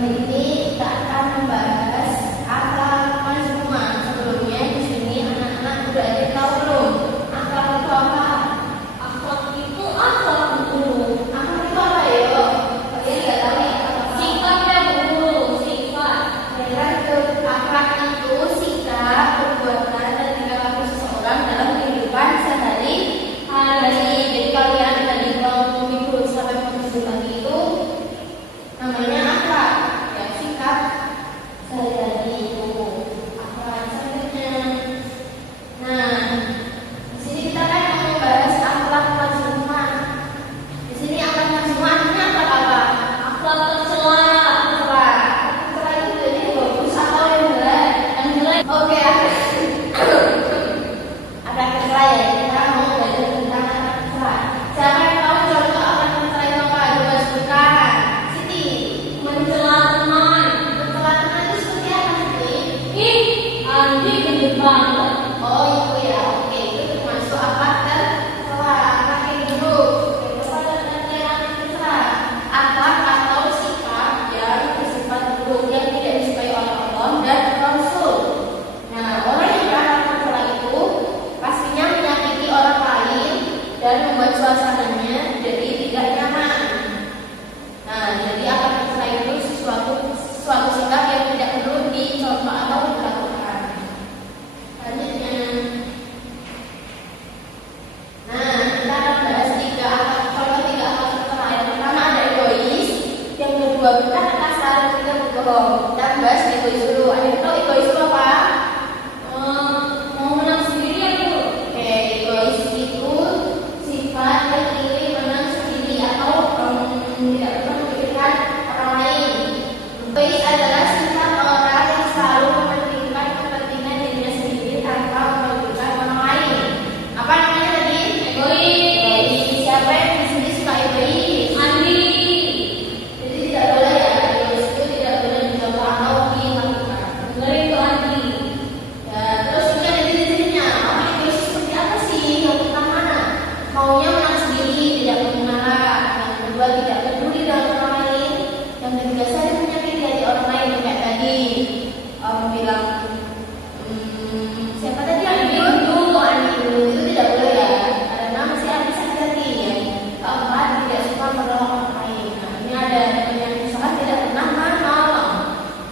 ini kita akan membahas akhlak mazmumah. Sebelumnya di sini anak-anak udah ada tahu belum? Akhlak itu apa? Akhlak itu apa, Bu? Akhlak itu apa ya? Kalian nggak tahu ya? Sifatnya, Bu. Sifat. Akhlak itu sikap, perbuatan, dan tingkah laku seseorang dalam kehidupan sehari-hari. Jadi kalian tadi kalau minggu sampai minggu pagi itu namanya akhlak, ya sikap sehari-hari itu akhlak selanjutnya. Nah, di sini kita kan mau membahas akhlak mazmumah. Di sini akhlak mazmumah artinya apa? Akhlak tercela. Tercela itu jadi bagus atau yang jelek? Yang jelek. Oke, ada tercela ya. Kita mau belajar tentang akhlak tercela. Siapa yang tahu contoh akhlak tercela itu apa? Coba sebutkan. Siti. Mencela teman. Mencela teman itu seperti apa, Siti? Andi gendut banget. Oh itu ya, oke, itu termasuk akhlak tercela, akhlak yang buruk. Oke, coba pengertian akhlak tercela. Akhlak atau sikap yang bersifat buruk yang tidak disukai oleh Allah dan Rasul. Nah, orang yang berakhlak tercela itu pastinya menyakiti orang lain dan membuat suasananya jadi tidak nyaman. Nah, jadi akhlak tercela itu suatu sikap yang tidak perlu dicontoh atau dilakukan. Selanjutnya, nah kita akan bahas tiga akhlak tercela. Yang pertama ada egois, yang kedua berkata kasar, yang ketiga berbohong. Kita bahas egois dulu. Ada yang tahu egois itu apa? Mau menang sendiri ya, Bu? Oke, egois itu sifat yang ingin menang sendiri atau tidak pernah memikirkan orang lain. Egois adalah sifat orang yang selalu mementingkan kepentingan dirinya sendiri tanpa memikirkan orang lain. Apa namanya tadi? Egois. Siapa yang di sini suka egois? Andi. Jadi tidak boleh ya, egois itu tidak boleh dicontoh atau dilakukan. Benar itu Andi. Ya, terus juga ada jenis-jenisnya. Orang egois seperti apa sih? Yang pertama, maunya menang sendiri, tidak mau mengalah. Yang kedua, tidak peduli dengan orang lain. Yang ketiga, saling menyakiti hati orang lain. Kayak tadi bilang siapa tadi yang dulu itu tidak boleh ya, karena masih ada sakit hati ya. Keempat, tidak suka menolong orang lain. Nah, ini ada yang misalkan tidak pernah menolong.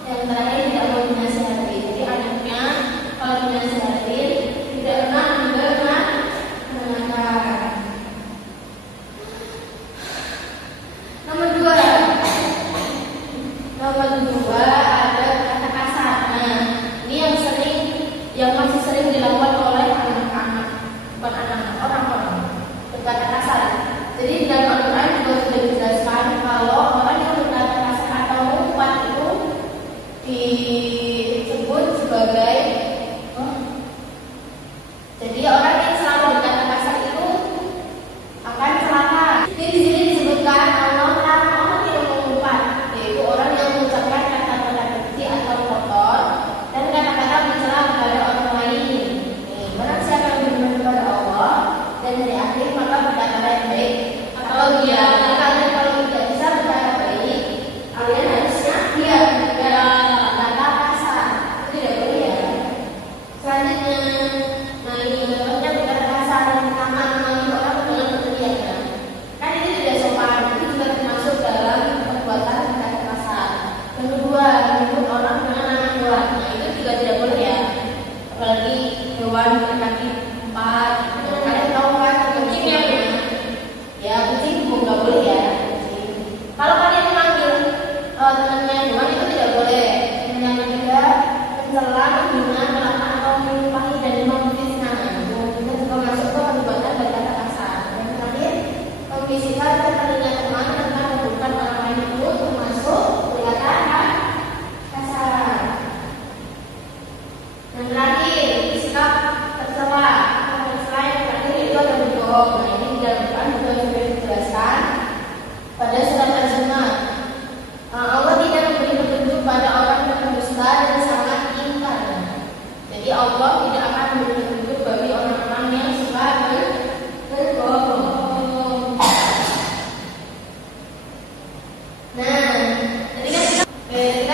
Yang terakhir, tidak mau dinasihati. Jadi anaknya kalau dinasihati tidak pernah mendengarkan. Nomor dua ada kata kasar. Nah, ini yang masih sering dilakukan oleh anak-anak, bukan anak-anak, orang-orang, berkata kasar. Jadi dalam Al-Quran juga sudah dijelaskan kalau orang yang berkata kasar atau mengumpat itu disebut sebagai jadi orang yang selalu berkata kasar itu akan celaka. Jadi di sini disebutkan Allah tidak mengumpat, yaitu orang yang mengucapkan kata-kata keji atau kotor dan kata-kata mencela kepada orang lain. Barang siapa yang beriman kepada Allah dan hari akhir maka berkatalah yang baik. Atau dia, kalian kalau tidak bisa berkata baik, kalian harusnya diam, kata kasar. Itu tidak boleh ya. Selanjutnya, nah ini contohnya berkata kasar yang pertama memanggil orang dengan berteriak. Kan ini tidak sopan, itu juga termasuk dalam perbuatan berkata kasar. Yang kedua, menyebut orang dengan nama hewan. Nah itu juga tidak boleh ya. Apalagi hewan berkaki 4. Kalian tahu kan kucing ya kucing nggak boleh ya. Kalau kalian memanggil temannya hewan itu tidak boleh. Yang ketiga, mencela, menghina, melaknat atau menyumpahi dan memfitnah. Itu juga masuk ke perbuatan berkata kasar. Yang terakhir, membisikkan kepentingan teman tanpa membutuhkan orang lain itu termasuk perkataan kasar. Dan terakhir, sikap tercela. Tercela yang terakhir itu ada berbohong. Nah ini di dalam Quran juga sudah dijelaskan pada surat Az-Zumar. Allah tidak memberi petunjuk pada orang yang berdusta dan sangat ingkar. Jadi Allah tidak akan memberi petunjuk bagi orang-orang yang suka berbohong. Nah, tadi kan Eh,